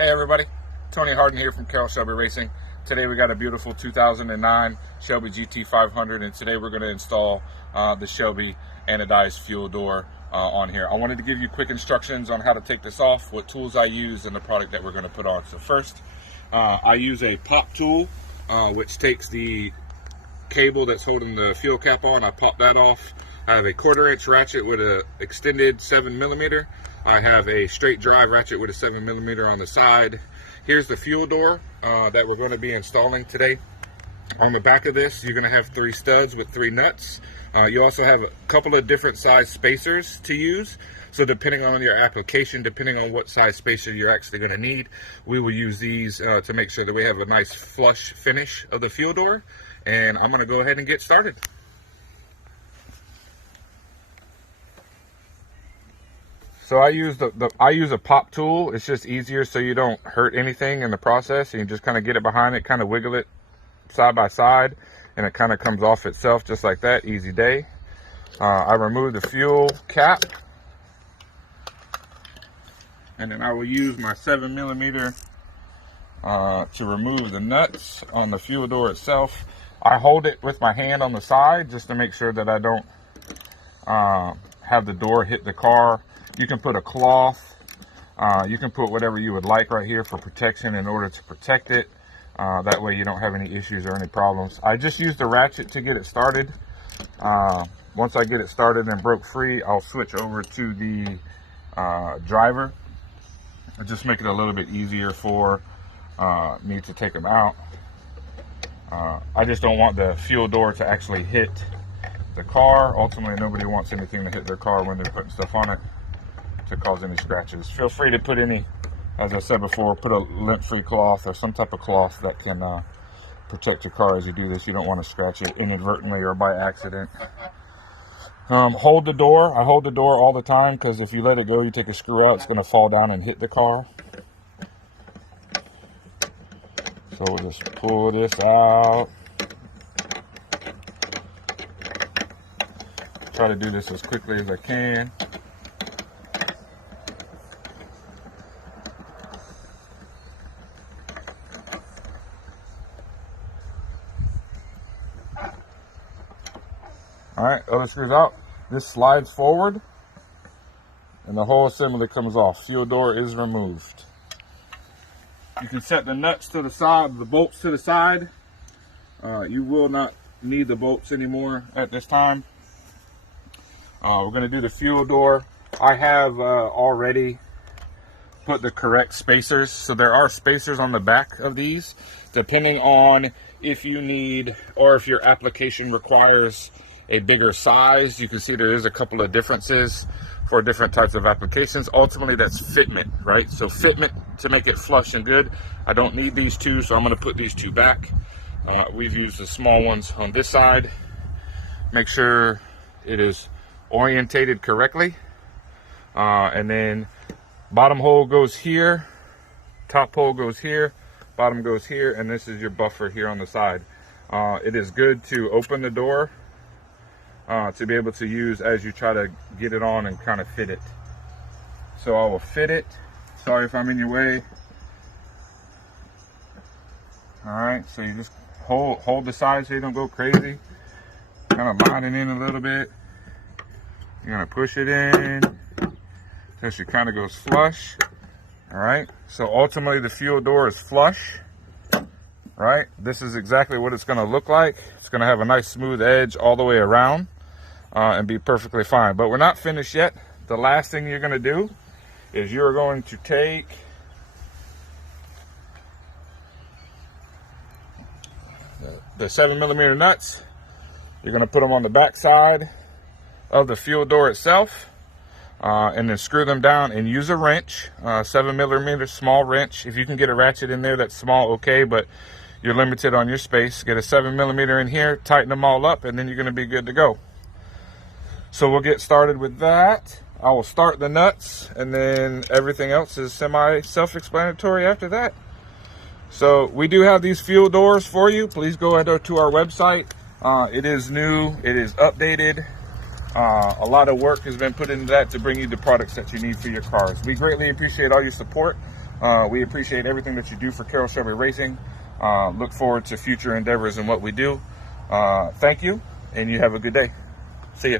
Hey everybody, Tony Harden here from Carroll Shelby Racing. Today we got a beautiful 2009 Shelby GT500, and today we're going to install the Shelby anodized fuel door on here. I wanted to give you quick instructions on how to take this off, what tools I use, and the product that we're going to put on. So first, I use a pop tool, which takes the cable that's holding the fuel cap on. I pop that off. I have a 1/4-inch ratchet with an extended 7mm. I have a straight drive ratchet with a 7mm on the side. Here's the fuel door that we're going to be installing today. On the back of this, you're going to have 3 studs with 3 nuts. You also have a couple of different size spacers to use. So depending on your application, depending on what size spacer you're actually going to need, we will use these to make sure that we have a nice flush finish of the fuel door. And I'm going to go ahead and get started. So I use a pop tool. It's just easier so you don't hurt anything in the process. You can just kind of get it behind it, kind of wiggle it side by side, and it kind of comes off itself just like that. Easy day. I remove the fuel cap, and then I will use my 7mm to remove the nuts on the fuel door itself. I hold it with my hand on the side just to make sure that I don't have the door hit the car. You can put a cloth, you can put whatever you would like right here for protection in order to protect it. That way you don't have any issues or any problems. I just used the ratchet to get it started. Once I get it started and broke free, I'll switch over to the driver. I'll just make it a little bit easier for me to take them out. I just don't want the fuel door to actually hit the car. Ultimately, nobody wants anything to hit their car when they're putting stuff on it to cause any scratches. Feel free to put any, as I said before, put a lint-free cloth or some type of cloth that can protect your car as you do this. You don't want to scratch it inadvertently or by accident. Hold the door. I hold the door all the time because if you let it go, you take a screw out, it's going to fall down and hit the car. So we'll just pull this out. Try to do this as quickly as I can. Alright, other screws out. This slides forward and the whole assembly comes off. Fuel door is removed. You can set the nuts to the side, the bolts to the side. You will not need the bolts anymore at this time. We're going to do the fuel door. I have already put the correct spacers. So there are spacers on the back of these, depending on if you need or if your application requires a bigger size. You can see there is a couple of differences for different types of applications. Ultimately, that's fitment, right? So fitment to make it flush and good. I don't need these 2, so I'm going to put these 2 back. We've used the small ones on this side. Make sure it is orientated correctly, and then bottom hole goes here, top hole goes here, bottom goes here, and this is your buffer here on the side. It is good to open the door to be able to use as you try to get it on and kind of fit it. So I will fit it. Sorry if I'm in your way. All right, so you just hold the side so you don't go crazy. Kind of line it in a little bit. You're gonna push it in until she kind of goes flush. All right, so ultimately the fuel door is flush, right? This is exactly what it's gonna look like. It's gonna have a nice smooth edge all the way around and be perfectly fine. But we're not finished yet. The last thing you're gonna do is you're going to take the 7mm nuts. You're gonna put them on the back side of the fuel door itself, and then screw them down and use a wrench, 7mm small wrench. If you can get a ratchet in there that's small, okay, but you're limited on your space. Get a 7mm in here, tighten them all up, and then you're going to be good to go. So we'll get started with that. I will start the nuts, and then everything else is semi-self-explanatory after that. So we do have these fuel doors for you. Please go to our website. It is new, it is updated. A lot of work has been put into that to bring you the products that you need for your cars. We greatly appreciate all your support. We appreciate everything that you do for Carroll Shelby Racing. Look forward to future endeavors and what we do. Thank you, and you have a good day. See ya.